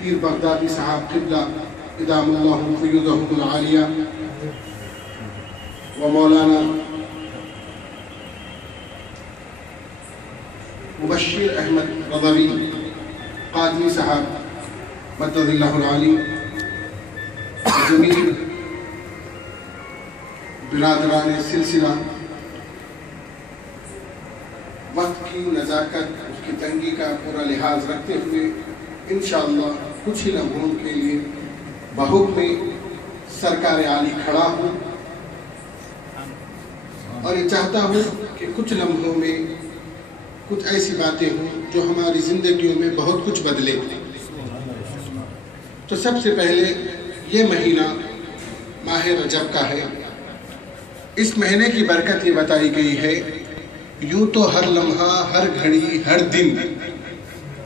پیر بغدادی صاحب قبلہ ادام اللہ فیضہم العالیہ و مولانا مبشر احمد رضوی قادری صاحب مدد اللہ العالی، جمیل برادران سلسلہ، وقت کی نزاکت اس کی تنگی کا پورا لحاظ رکھتے ہوئے انشاءاللہ کچھ ہی لمحوں کے لیے بحکم سرکار عالی کھڑا ہوں اور یہ چاہتا ہوں کہ کچھ لمحوں میں کچھ ایسی باتیں ہوں جو ہماری زندگیوں میں بہت کچھ بدلے۔ تو سب سے پہلے یہ مہینہ ماہ رجب کا ہے۔ اس مہینے کی برکت یہ بتائی گئی ہے، یوں تو ہر لمحہ، ہر گھڑی، ہر دن،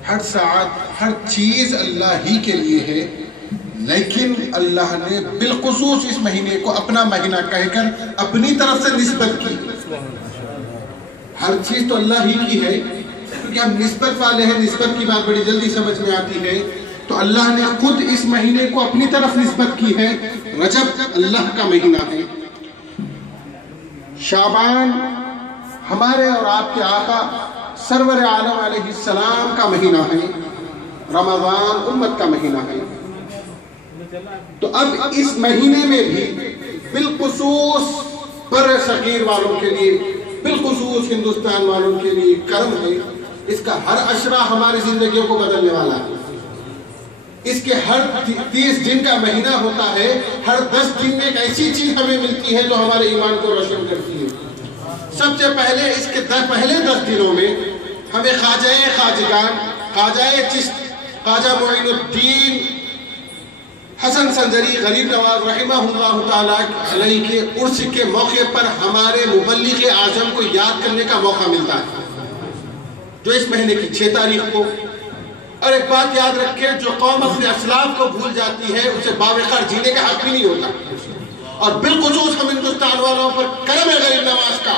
ہر ساعت، ہر چیز اللہ ہی کے لیے ہے، لیکن اللہ نے بالخصوص اس مہینے کو اپنا مہینہ کہہ کر اپنی طرف سے نسبت کی۔ ہر چیز تو اللہ ہی کی ہے، کیونکہ ہم نسبت والے ہیں، نسبت کی بات بڑی جلدی سمجھ میں آتی ہے، تو اللہ نے خود اس مہینے کو اپنی طرف نسبت کی ہے۔ رجب اللہ کا مہینہ ہے، شعبان ہمارے اور آپ کے آقا سرور عالم علیہ السلام کا مہینہ ہے، رمضان امت کا مہینہ ہے۔ تو اب اس مہینے میں بھی بالخصوص بر صغیر والوں کے لیے، بالخصوص ہندوستان والوں کے لیے کرم ہے، اس کا ہر عشرہ ہماری زندگیوں کو بدلنے والا ہے۔ اس کے ہر 30 دن کا مہینہ ہوتا ہے، ہر 10 دن میں ایک ایسی چیز ہمیں ملتی ہے جو ہمارے ایمان کو روشن کرتی ہے۔ سب سے پہلے اس کے پہلے 10 دنوں میں ہمیں خواجہ خواجگان، خواجہ چشت، خواجہ معین الدین حسن سنجری غریب نواز رحمہ اللہ تعالیٰ علیہ کے عرس کے موقع پر ہمارے مبلغ اعظم کو یاد کرنے کا موقع ملتا ہے، جو اس مہینے کی 6 تاریخ کو۔ اور ایک بات یاد رکھیں، جو قوم اپنے اسلاف کو بھول جاتی ہے اسے باوقار جینے کا حق بھی نہیں ہوتا۔ اور بالخصوص ہم ہندوستان والوں پر کرم ہے غریب نواز کا،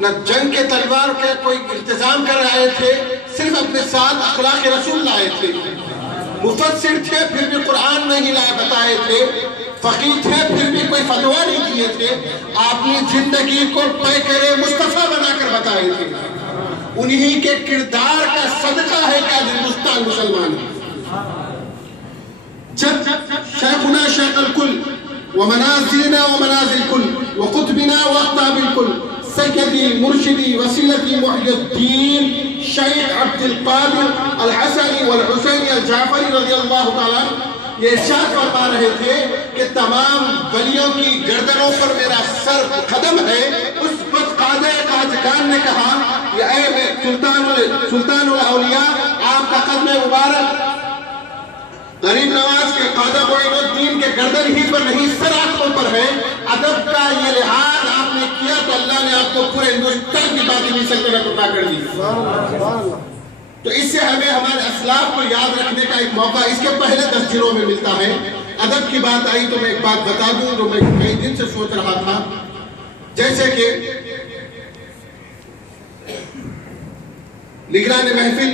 نہ جنگ کے تلوار کے کوئی انتظام کر رہے تھے، صرف اپنے ساتھ اخلاق رسول لائے تھے، مفسر تھے پھر بھی قرآن نہیں لائے بتائے تھے، فقیہ تھے پھر بھی کوئی فتویٰ نہیں کیے تھے، اپنی زندگی کو پیکر مصطفیٰ بنا کر بتائے تھے۔ انہی کے کردار کا صدقہ ہے کہ ہندوستان مسلمان ہے۔ جب شیخنا شیخ الکل ومنازلنا ومنازل کل وقطبنا واقطاب الکل سیدی مرشدی وسیلتی محی الدین شیخ عبد القادر الحسنی والحسینی الجعفری رضی اللہ تعالیٰ یہ ارشاد فرما رہے تھے کہ تمام ولیوں کی گردنوں پر میرا سر قدم ہے۔ اس وقت خواجہ خواجگان نے کہا کہ اے سلطان الاولیاء، آپ کا قدم مبارک غریب نواز کے خواجہ معین الدین کے گردن ہی پر نہیں، سر آنکھوں پر ہے۔ ادب کا یہ لحاظ آپ نے کیا تو اللہ نے آپ کو پورے ہندوستان کی باطنی سلطنت عطا کر دی۔ تو اس سے ہمیں ہمارے اسلاف کو یاد رکھنے کا ایک موقع اس کے پہلے 10 دنوں میں ملتا ہے۔ ادب کی بات آئی تو میں ایک بات بتا دوں جو میں کئی دن سے سوچ رہا تھا، جیسے کہ نگران محفل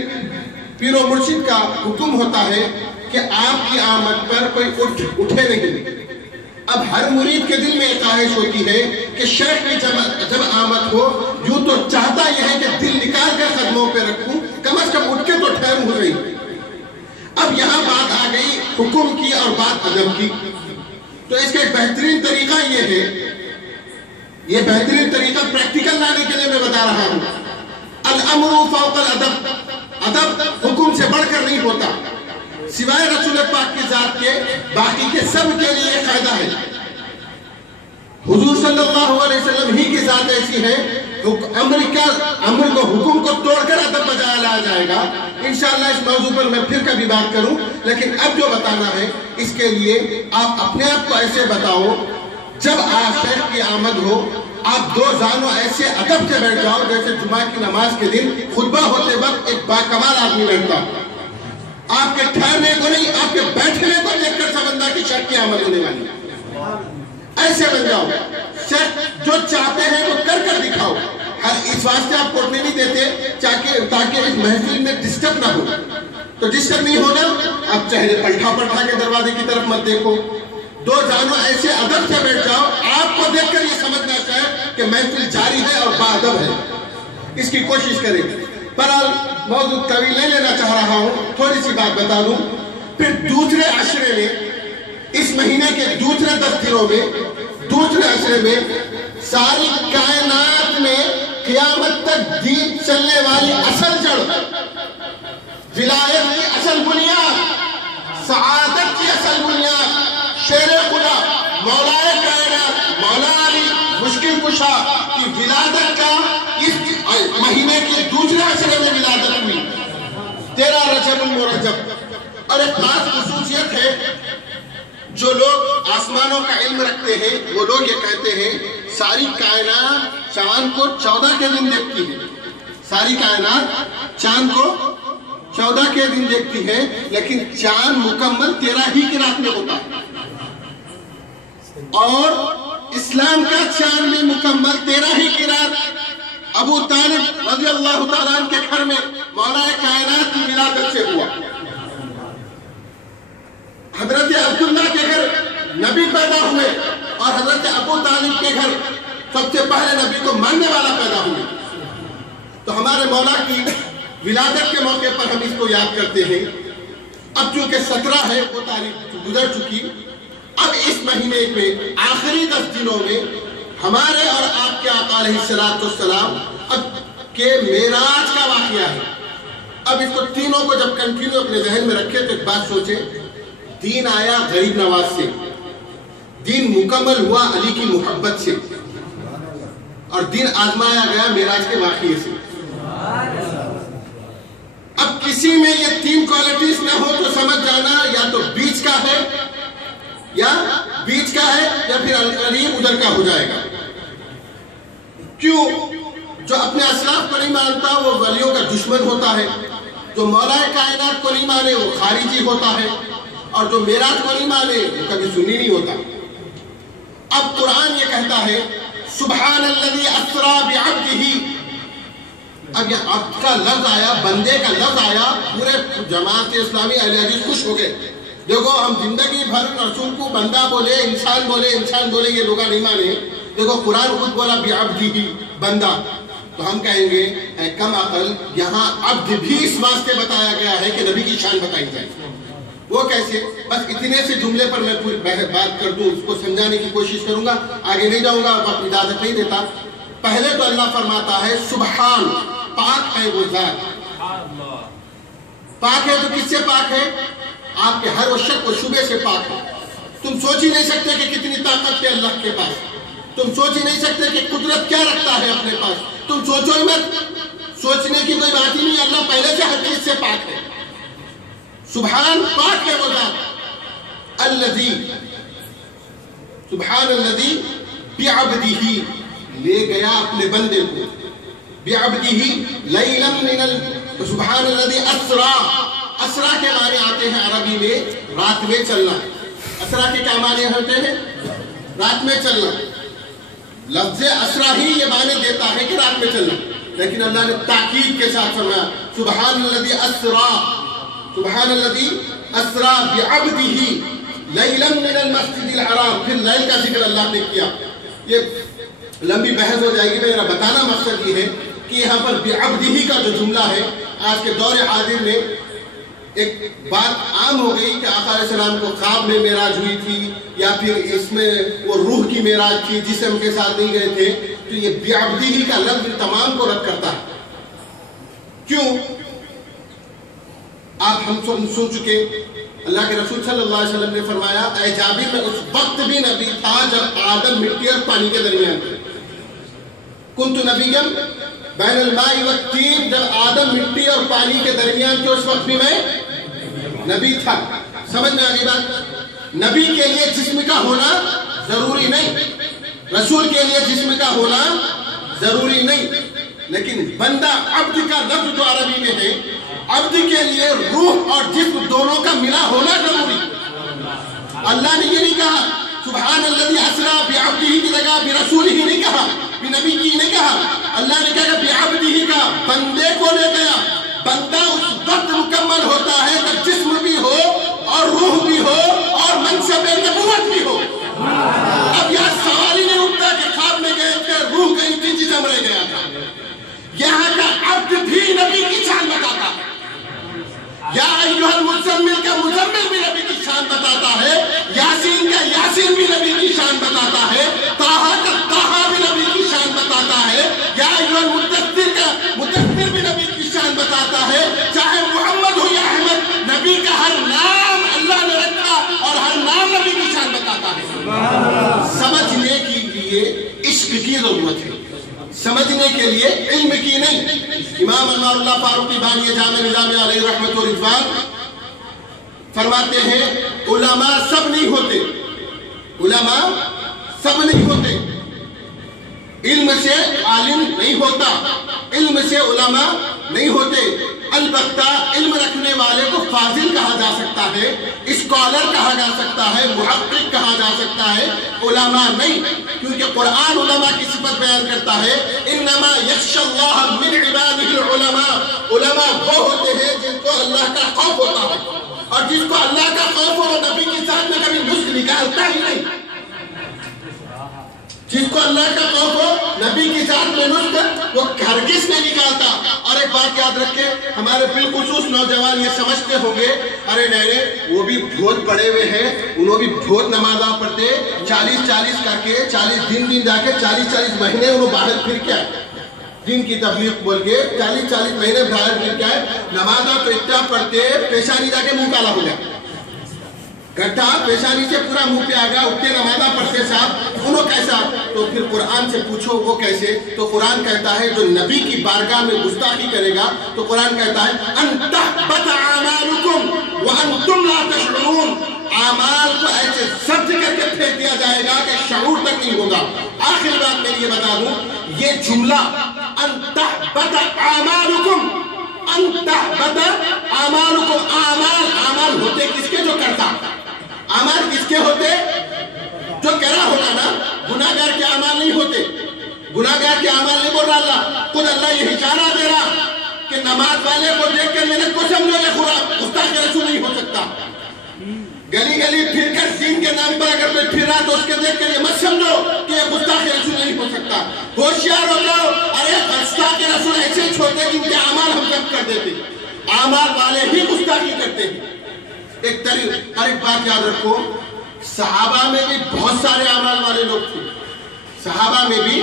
پیر و مرشد کا حکم ہوتا ہے کہ آپ کی آمد پر کوئی اٹھے نہیں۔ اب ہر مرید کے دل میں ایک خواہش ہوتی ہے کہ شیخ کی جب آمد ہو، یوں تو چاہتا یہ ہے کہ دل نکال کر قدموں پہ رکھوں، کم از کم اٹھ کے تو ٹھہر ہو گئی۔ اب یہاں بات آ گئی حکم کی اور بات ادب کی، تو اس کا ایک بہترین طریقہ یہ ہے، یہ بہترین طریقہ پریکٹیکل لانے کے لیے میں بتا رہا ہوں۔ الامر فوق الادب، ادب حکم سے بڑھ کر نہیں ہوتا، سوائے رسول پاک کی ذات کے باقی کے سب کے لیے قاعدہ ہے۔ حضور صلی اللہ علیہ وسلم ہی کی ذات ایسی ہے، امر کو حکم کو توڑ کر ادب بجایا لایا جائے گا۔ انشاءاللہ اس موضوع پر میں پھر کبھی بات کروں، لیکن اب جو بتانا ہے اس کے لیے آپ اپنے آپ کو ایسے بتاؤ، جب آپ شیخ کی آمد ہو آپ 2 زانوں ایسے ادب سے بیٹھ جاؤ جیسے جمعہ کی نماز کے دن خطبہ ہوتے وقت ایک باکمال آدمی بیٹھتا، آپ کے ٹھہرنے کو نہیں، آپ کے بیٹھنے کو دیکھ کر سمجھنا کہ شیخ کی آمد ہونے والی ہے۔ ایسے بن جاؤ، شیخ جو چاہتے ہیں وہ کر کر دکھاؤ۔ اس واسطے آپ کوٹنے نہیں دیتے تاکہ اس محفل میں ڈسٹرب نہ ہو، تو جس سے نہیں ہونا اب چہرے پلٹا کے دروازے کی طرف مت دیکھو، دو جانو ایسے ادب سے بیٹھ جاؤ آپ کو دیکھ کر یہ سمجھنا چاہے کہ محفل جاری ہے اور باادب ہے، اس کی کوشش کریں۔ بہرحال موضوع طویل نہیں لینا چاہ رہا ہوں، تھوڑی سی بات بتا دوں۔ پھر دوسرے عشرے میں، اس مہینے کے دوسرے 10 دنوں میں، دوسرے عشرے میں ساری کائنات میں قیامت تک دین چلنے والی اصل جڑ، ولایت کی اصل بنیاد، سعادت کی اصل بنیاد، شیر خدا مولا کائنات مولا علی مشکل کشا کی ولادت کا اس مہینے کے دوسرے عشرے میں ولادت ہوئی، 13 رجب المرجب۔ اور ایک خاص خصوصیت ہے، جو لوگ آسمانوں کا علم رکھتے ہیں وہ لوگ یہ کہتے ہیں ساری کائنات چاند کو 14 کے دن دیکھتی ہے، ساری کائنات چاند کو 14 کے دن دیکھتی ہے، لیکن چاند مکمل 13 ہی کی رات میں ہوتا ہے، اور اسلام کا چاند بھی مکمل 13 ہی کی رات ابو طالب رضی اللہ تعالیٰ عنہ کے گھر میں مولا کائنات کی ولادت سے ہوا۔ حضرت عبداللہ کے گھر نبی پیدا ہوئے اور حضرت ابو طالب کے گھر سب سے پہلے نبی کو ماننے والا پیدا ہوئے۔ تو ہمارے مولا کی ولادت کے موقع پر ہم اس کو یاد کرتے ہیں۔ اب چونکہ 17 ہے وہ تاریخ گزر چکی، اب اس مہینے میں آخری 10 دنوں میں ہمارے اور آپ کے آقا علیہ السلام اب کے معراج کا واقعہ ہے۔ اب اس کو تینوں کو جب کنٹینیو اپنے ذہن میں رکھے تو ایک بات سوچے، دین آیا غریب نواز سے، دین مکمل ہوا علی کی محبت سے، اور دین آزمایا گیا معراج کے واقعے سے۔ اب کسی میں یہ 3 کوالٹیز نہ ہو تو سمجھ جانا یا تو بیچ کا ہے یا پھر قریب ادھر کا ہو جائے گا۔ کیوں؟ جو اپنے اسلاف کو نہیں مانتا وہ ولیوں کا دشمن ہوتا ہے، جو مولا کائنات کو نہیں مانے وہ خارجی ہوتا ہے، اور جو معراج کو نہیں مانے وہ کبھی سنی نہیں ہوتا۔ اب قرآن یہ کہتا ہے سبحان الذی اسری بعبدہ، اب یہ عبد کا لفظ آیا، بندے کا لفظ آیا، پورے جماعت اسلامی اہل حدیث خوش ہو گئے۔ دیکھو ہم زندگی بھر رسول کو بندہ بولے، انسان بولے، یہ لوگ نہیں مانے، دیکھو قرآن خود بولا بعبدہ، بندہ، تو ہم کہیں گے اے کم عقل، یہاں عبد بھی اس واسطے بتایا گیا ہے کہ نبی کی شان بتائی جائے۔ وہ کیسے؟ بس اتنے سے جملے پر میں پوری بات کر دوں، اس کو سمجھانے کی کوشش کروں گا، آگے نہیں جاؤں گا، وقت اجازت نہیں دیتا۔ پہلے تو اللہ فرماتا ہے سبحان، پاک ہے وہ ذات، پاک ہے تو کس سے پاک ہے؟ آپ کے ہر وہ شک و شبے سے پاک ہے۔ تم سوچ ہی نہیں سکتے کہ کتنی طاقت ہے اللہ کے پاس، تم سوچ ہی نہیں سکتے کہ قدرت کیا رکھتا ہے اپنے پاس، تم سوچو ہی مت، سوچنے کی کوئی بات ہی نہیں، اللہ پہلے سے ہر چیز سے پاک ہے۔ سبحان، پاک ہے وہ ذات، الذی، سبحان الذی بعبدہ، لے گیا اپنے بندے کو، بعبدہ لیلا من سبحان الذی اسری، اسرا کے معنی آتے ہیں عربی میں رات میں چلنا، اسرا کے کیا معنی ہوتے ہیں؟ رات میں چلنا۔ لفظ اسرا ہی یہ معنی دیتا ہے کہ رات میں چلنا، لیکن اللہ نے تاکید کے ساتھ فرمایا سبحان الذی اسری، سبحان الذی اسری بعبدہ لیلا من المسجد الحرام، پھر لیل کا ذکر اللہ نے کیا۔ یہ لمبی بحث ہو جائے گی، میرا بتانا مقصد یہ ہے کہ یہاں پر بعبدہ کا جو جملہ ہے، آج کے دور حاضر میں ایک بات عام ہو گئی کہ آقا علیہ السلام کو خواب میں معراج ہوئی تھی، یا پھر اس میں وہ روح کی معراج تھی، جسم کے ساتھ نہیں گئے تھے، تو یہ بعبدہ کا لفظ تمام کو رد کرتا ہے۔ کیوں؟ آپ ہم سن چکے، اللہ کے رسول صلی اللہ علیہ وسلم نے فرمایا اے جابر میں اس وقت بھی نبی تھا جب آدم مٹی اور پانی کے درمیان تھے، کنت نبیا بین الماء والطین، جب آدم مٹی اور پانی کے درمیان تھے اس وقت بھی میں نبی تھا۔ سمجھ میں آگئی بات؟ نبی کے لیے جسم کا ہونا ضروری نہیں، رسول کے لیے جسم کا ہونا ضروری نہیں، لیکن بندہ عبد کا لفظ جو عربی میں ہے، عبد کے لیے روح اور جسم دونوں کا ملا ہونا ضروری۔ اللہ نے یہ نہیں کہا سبحان الذی اسری بعبدہ کی جگہ برسولہ نہیں کہا، بنبی کی نہیں کہا، اللہ نے کہا بعبدہ کا، بندے کو لے گیا۔ بندہ اس وقت مکمل ہوتا ہے منہ کا انتظام رہ گیا تھا. یہاں کا عبد بھی نبی کی شان بتاتا ہے. یا ایھا المزمل کا مزمل بھی نبی کی شان بتاتا ہے. یاسین کا یاسین بھی نبی کی شان بتاتا ہے. طٰہٰ کا طٰہٰ بھی نبی کی شان بتاتا ہے. یا ایھا المدثر کا مدثر بھی نبی کی شان بتاتا ہے. چاہے محمد ہو یا احمد، نبی کا ہر نام اللہ نے رکھا اور ہر نام نبی کی شان بتاتا ہے. سمجھنے کے لیے عشق کی ضرورت ہے، سمجھنے کے لیے علم کی نہیں. امام انوار اللہ فاروقی بانی جامع نظامیہ علیہ رحمت و رضوان فرماتے ہیں علماء سب نہیں ہوتے، علماء سب نہیں ہوتے. علم سے عالم نہیں ہوتا، علم سے علماء نہیں ہوتے. البتہ علم رکھنے والے کو فاضل کہا جا سکتا ہے، اسکالر کہا جا سکتا ہے، محقق کہا جا سکتا ہے، علماء نہیں. کیونکہ قرآن علماء کی صفت بیان کرتا ہے انما یخشی اللہ من عبادہ العلماء. علماء وہ ہوتے ہیں جن کو اللہ کا خوف ہوتا ہے، اور جس کو اللہ کا خوف ہو وہ نبی کی ذات میں کبھی نسخ نکالتا ہی نہیں. جس کو اللہ کا خوف ہو نبی کی ذات میں نسخ وہ ہرگز نہیں نکالتا. اور ایک بات یاد رکھے، ہمارے بالخصوص نوجوان یہ سمجھتے ہوں گے ارے نہیں وہ بھی بہت پڑے ہوئے ہیں، انہوں بھی بہت نمازاں پڑھتے، 40 کر کے 40 دن جا کے 40 مہینے انہوں باہر پھر کے آئے، دن کی تبلیغ بول کے 40 مہینے باہر پھر کے آئے، نمازاں تو اتنا پڑھتے پیشانی جا کے منہ کالا ہو جائے، گھٹا پیشانی سے پورا منہ پہ آ گیا، اتنے نمازاں پڑھتے صاحب انہوں کیسا؟ تو پھر قرآن سے پوچھو وہ کیسے؟ تو قرآن کہتا ہے جو نبی کی بارگاہ میں گستاخی کرے گا تو قرآن کہتا ہے ان تحبط اعمالکم وانتم لا تشعرون. اعمال کو ایسے ضبط کر کے پھینک دیا جائے گا کہ شعور تک نہیں ہوگا. آخر بات میں یہ بتا دوں، یہ جملہ ان تحبط اعمالکم، ان تحبط اعمالکم، اعمال ہوتے کس کے جو کرتا، اعمال کس کے ہوتے جو کرا ہوتا نا. گناہگار کے اعمال نہیں ہوتے، گناہگار کے اعمال نہیں بول رہا اللہ. خود اللہ یہ اشارہ دے رہا کہ نماز والے کو دیکھ کر میرے کو سمجھو یہ گستاخ رسول نہیں ہو سکتا. گلی گلی پھر کر دین کے نام پر اگر کوئی پھر رہا تو اس کے دیکھ کر یہ مت سمجھو کہ یہ گستاخ رسول نہیں ہو سکتا. ہوشیار ہو جاؤ، ارے گستاخ رسول ایسے چھوٹے جن کے اعمال ہم ضبط کر دیتے، اعمال والے ہی گستاخی کرتے ہیں. ایک بات یاد رکھو، صحابہ میں بھی بہت سارے اعمال والے لوگ تھے. صحابہ میں بھی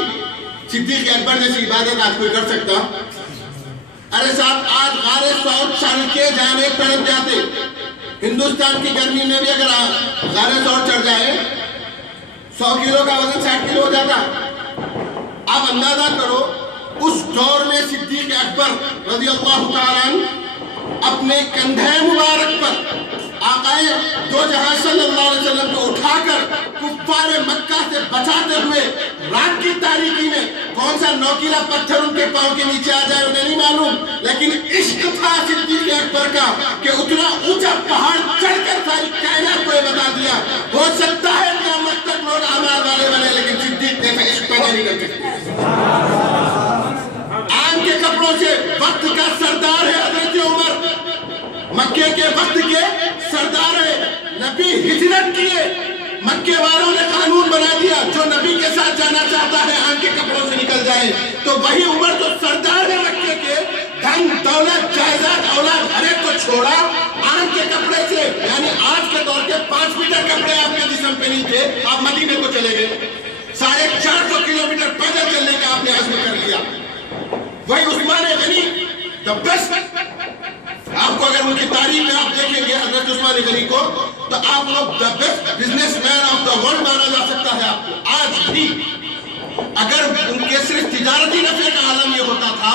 صدیق اکبر جیسی عبادت آج کوئی کر سکتا؟ ارے صاحب آج غار ثور چڑھ کے جانے تڑپ جاتے. ہندوستان کی گرمی میں بھی اگر غار ثور چڑھ جائے 100 کلو کا وزن 60 کلو ہو جاتا. آپ اندازہ کرو اس دور میں صدیق اکبر رضی اللہ تعالیٰ عنہ اپنے کندھے مبارک پر آقائے دو جہاں صلی اللہ علیہ وسلم کو اٹھا کر کفار مکہ سے بچاتے ہوئے رات کی تاریکی میں کون سا نوکیلا پتھر ان کے پاؤں کے نیچے آ جائے انہیں نہیں معلوم، لیکن عشق تھا صدیق اکبر کا کہ اتنا اونچا پہاڑ چڑھ کر ساری کائنات کو یہ بتا دیا. ہو سکتا ہے قیامت تک لوگ اعمال والے بنے لیکن صدیق جیسا عشق پیدا نہیں کر سکتے. آن کے کپڑوں سے وقت کا سردار ہے حضرت عمر، مکے کے وقت کے سردار ہے. نبی ہجرت کیے، مکے والوں نے قانون بنا دیا جو نبی کے ساتھ جانا چاہتا ہے آن کے کپڑوں سے نکل جائے. تو وہی عمر جو سردار ہے مکے کے، دھن دولت جائیداد اولاد ہر ایک کو چھوڑا آن کے کپڑے سے. یعنی آج کے دور کے 5 میٹر کپڑے آپ کے جسم پہ نہیں تھے، آپ مدینے کو چلے گئے، 450 کلومیٹر پیدل چلنے کا آپ نے عزم کر لیا. وہی عثمان غنی the best. آپ کو اگر ان کی تاریخ میں آپ دیکھیں گے حضرت عثمان غنی کو تو آپ لوگ the best businessman of the world مانا جا سکتا ہے آپ کو. آج بھی اگر ان کے صرف تجارتی نفع کا عالم یہ ہوتا تھا،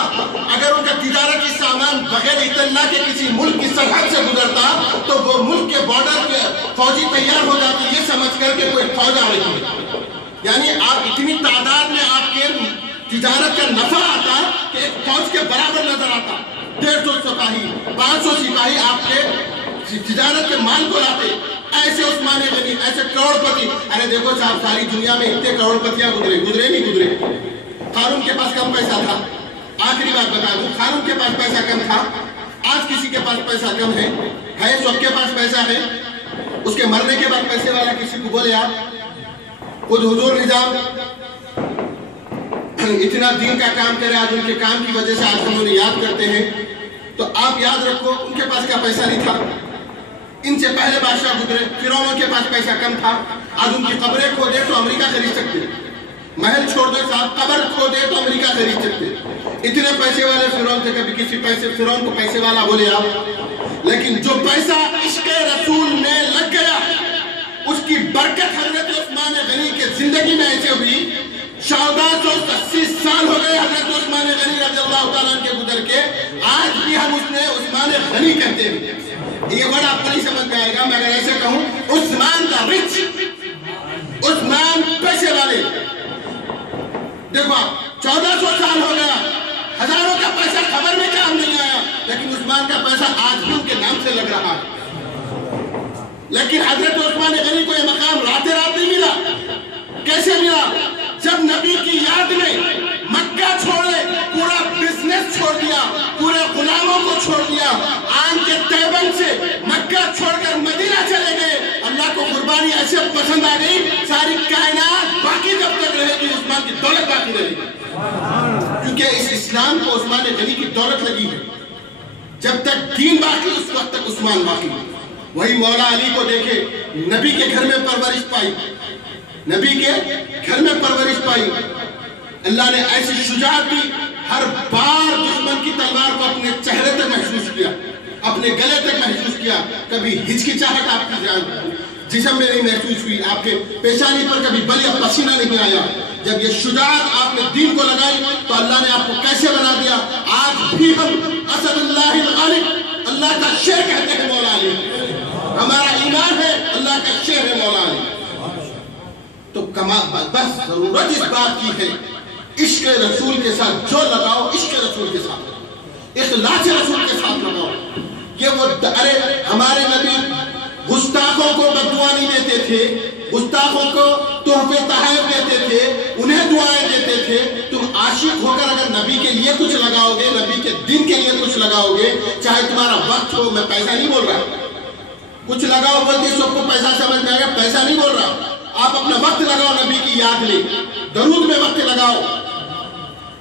اگر ان کا تجارتی سامان بغیر اطلاع کے کسی ملک کی سرحد سے گزرتا تو وہ ملک کے بارڈر پہ فوجی تیار ہو جاتی یہ سمجھ کر کے کوئی فوج آ رہی ہے. یعنی آپ اتنی تعداد میں آپ کے تجارت کا نفع آتا کہ ایک فوج کے برابر نظر آتا. 150 سپاہی 500 سپاہی آپ کے تجارت کے مال کو لاتے. ایسے عثمان غنی، ایسے کروڑ پتی. ارے دیکھو صاحب ساری دنیا میں اتنے کروڑ پتیاں گزرے نہیں گزرے. قارون کے پاس کم پیسہ تھا. آخری بات بتا دوں، قارون کے پاس پیسہ کم تھا. آج کسی کے پاس پیسہ کم ہے سب کے پاس پیسہ ہے. اس کے مرنے کے بعد پیسے والا کسی کو بولے آپ خود حضور نظام اتنا دین کا کام کرے, آج ان کے کام کی وجہ سے آج ہم انہیں یاد کرتے ہیں. تو آپ یاد رکھو ان کے پاس کیا پیسہ نہیں تھا, ان سے پہلے بادشاہ گزرے, فرعون کے پاس پیسہ کم تھا. آج ان کی قبریں کھودے تو امریکہ خرید سکتے, محل چھوڑ دے صاحب قبر کھودے تو امریکہ خرید سکتے. اتنے پیسے والے فرعون تھے, کبھی کسی فرعون کو پیسے والا بولے آپ, لیکن جو پیسہ عشق رسول میں لگ گیا اس کی برکت حضرت عثمان غنی کے زندگی میں ایسے ہوئی. 1480 سال ہو گئے حضرت عثمان غنی رضی اللہ تعالیٰ کے گزر کے, آج بھی ہم اس نے عثمان غنی کہتے ہیں. یہ بڑا آپ کو نہیں سمجھ میں آئے گا, میں اگر ایسے کہوں عثمان کا رچ, عثمان پیسے والے. دیکھو آپ 1400 سال ہو گیا, ہزاروں کا پیسہ خبر میں کام نہیں آیا, لیکن عثمان کا پیسہ آج بھی ان کے نام سے لگ رہا ہے. لیکن حضرت عثمان غنی کو یہ مقام رات نہیں ملا. کیسے ملا؟ جب نبی کی یاد میں مکہ چھوڑے, پورا بزنس چھوڑ دیا, پورے غلاموں کو چھوڑ دیا, آن کے تیبن سے مکہ چھوڑ کر مدینہ چلے گئے. اللہ کو قربانی ایسے پسند آ گئی, ساری کائنات باقی جب تک رہے گی عثمان کی دولت باقی رہے گی, کیونکہ اس اسلام کو عثمان غنی کی دولت لگی ہے. جب تک دین باقی اس وقت تک عثمان باقی. وہی مولا علی کو دیکھے, نبی کے گھر میں پرورش پائی, نبی کے گھر میں پرورش پائی. اللہ نے ایسی شجاعت دی, ہر بار دشمن کی تلوار کو اپنے چہرے تک محسوس کیا, اپنے گلے تک محسوس کیا. کبھی ہچکچاہٹ آپ کی جسم میں نہیں محسوس ہوئی, آپ کے پیشانی پر کبھی بل یا پسینہ نہیں آیا. جب یہ شجاعت آپ نے دین کو لگائی تو اللہ نے آپ کو کیسے بنا دیا. آج بھی ہم اسد اللہ الغالب, اللہ کا شیر کہتے ہیں مولا علی. ہمارا ایمان ہے اللہ کا شیر ہے مولا علی. تو بس ضرورت اس بات کی ہے, عشق رسول کے ساتھ جو لگاؤ, عشق رسول کے ساتھ, اخلاص رسول کے ساتھ لگاؤ. یہ وہ ارے ہمارے نبی گستاخوں کو بددعا نہیں دیتے تھے, گستاخوں کو تحفے تحائف دیتے تھے, انہیں دعائیں دیتے تھے. تم عاشق ہو کر اگر نبی کے لیے کچھ لگاؤ گے, نبی کے دین کے لیے کچھ لگاؤ گے, چاہے تمہارا وقت ہو, میں پیسہ نہیں بول رہا, کچھ لگاؤ بولتے سب کو پیسہ سمجھ میں آئے گا, پیسہ نہیں بول رہا. آپ اپنا وقت لگاؤ نبی کی یاد لے, درود میں وقت لگاؤ,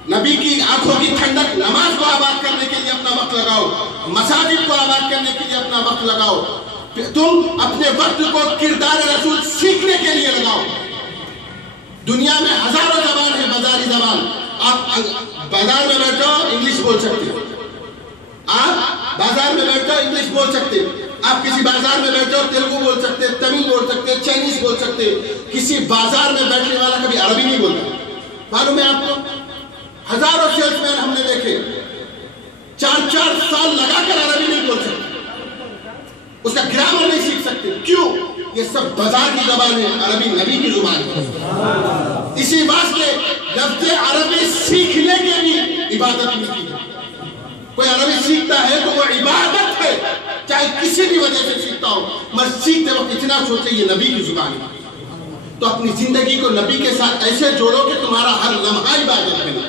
نبی کی آنکھوں کی ٹھنڈک, نماز کو آباد کرنے کے لیے اپنا وقت لگاؤ, مساجد کو آباد کرنے کے لیے اپنا وقت لگاؤ. تم اپنے وقت کو کردار رسول سیکھنے کے لیے لگاؤ. دنیا میں ہزاروں زبان ہے, بازاری زبان. آپ بازار میں بیٹھو انگلش بول سکتے, آپ بازار میں بیٹھو انگلش بول سکتے, آپ کسی بازار میں بیٹھو تیلگو بول سکتے, تمل بول سکتے, چائنیز بول سکتے. کسی بازار میں بیٹھنے والا کبھی عربی نہیں بولتا. معلوم ہے آپ کو, ہزاروں سیلس مین ہم نے دیکھے 4 سال لگا کر عربی نہیں بول سکتے, اس کا گرامر نہیں سیکھ سکتے. کیوں؟ یہ سب بازار کی زبان ہے, عربی نبی کی زبان ہے. اسی واسطے لفظ عربی سیکھنے کے بھی عبادت ملتی ہے. کوئی عربی سیکھتا ہے تو وہ عبادت ہے, چاہے کسی بھی وجہ سے سیکھتا ہو, مگر سیکھتے وقت اتنا سوچے یہ نبی کی زبان ہے. تو اپنی زندگی کو نبی کے ساتھ ایسے جوڑو کہ تمہارا ہر لمحہ عبادت بنے.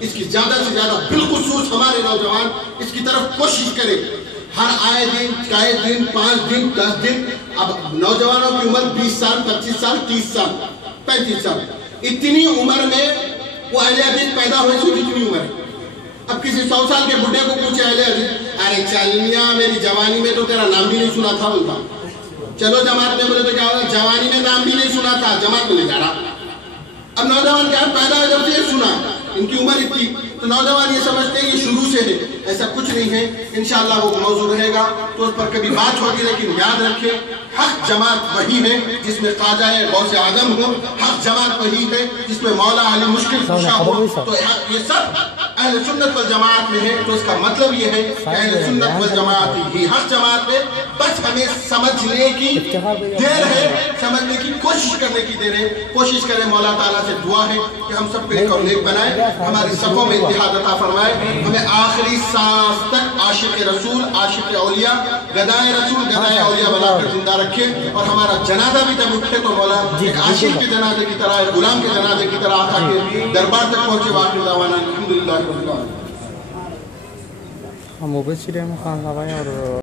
اس کی زیادہ سے زیادہ بالخصوص ہمارے نوجوان اس کی طرف کوشش کریں. ہر آئے دن 5 دن 10 دن, اب نوجوانوں کی عمر 20 سال 25 سال 30 سال 35 سال, اتنی عمر میں وہ اہل حدیث پیدا ہوئے سے جتنی عمر ہے. اب کسی 100 سال کے بڈھے کو پوچھے اہل حدیث, ارے چلنیا میری جوانی میں تو تیرا نام بھی نہیں سنا تھا, بولتا چلو جماعت میں بولے تو کیا ہوگا, جوانی میں نام بھی نہیں سنا تھا, جماعت میں نہیں جا رہا. اب نوجوان کیا پیدا ہے جب سے یہ سنا, ان کی عمر اتنی, تو نوجوان یہ سمجھتے ہیں یہ شروع سے ہے. ایسا کچھ نہیں ہے. انشاءاللہ وہ موضوع رہے گا تو اس پر کبھی بات ہوگی, لیکن یاد رکھیں حق جماعت وہی ہے جس میں خواجہ غوث اعظم ہو, حق جماعت وہی ہے جس میں مولا علی مشکل کشا ہو. تو یہ سب اہل سنت والجماعت میں ہے. تو اس کا مطلب یہ ہے کہ اہل سنت والجماعت ہی حق جماعت ہے. بس ہمیں سمجھنے کی دیر ہے, سمجھنے کی کوشش کرنے کی دیر ہے. کوشش کریں, مولا تعالیٰ سے دعا ہے کہ ہم سب کو ایک اور نیک بنائے, ہماری صفوں میں اتحاد عطا فرمائے, ہمیں آخری سانس تک عاشق رسول, عاشق اولیاء, گدائے رسول, گدائے اولیاء بنا کر زندہ رکھے. اور ہمارا جنازہ بھی جب اٹھے تو مولا ایک عاشق کے جنازے کی طرح, ایک غلام کے جنازے کی طرح آقا کے دربار تک پہنچے. واقعی دعوانا الحمدللہ رب العالمین. ہم مبشر مخان لگائیں اور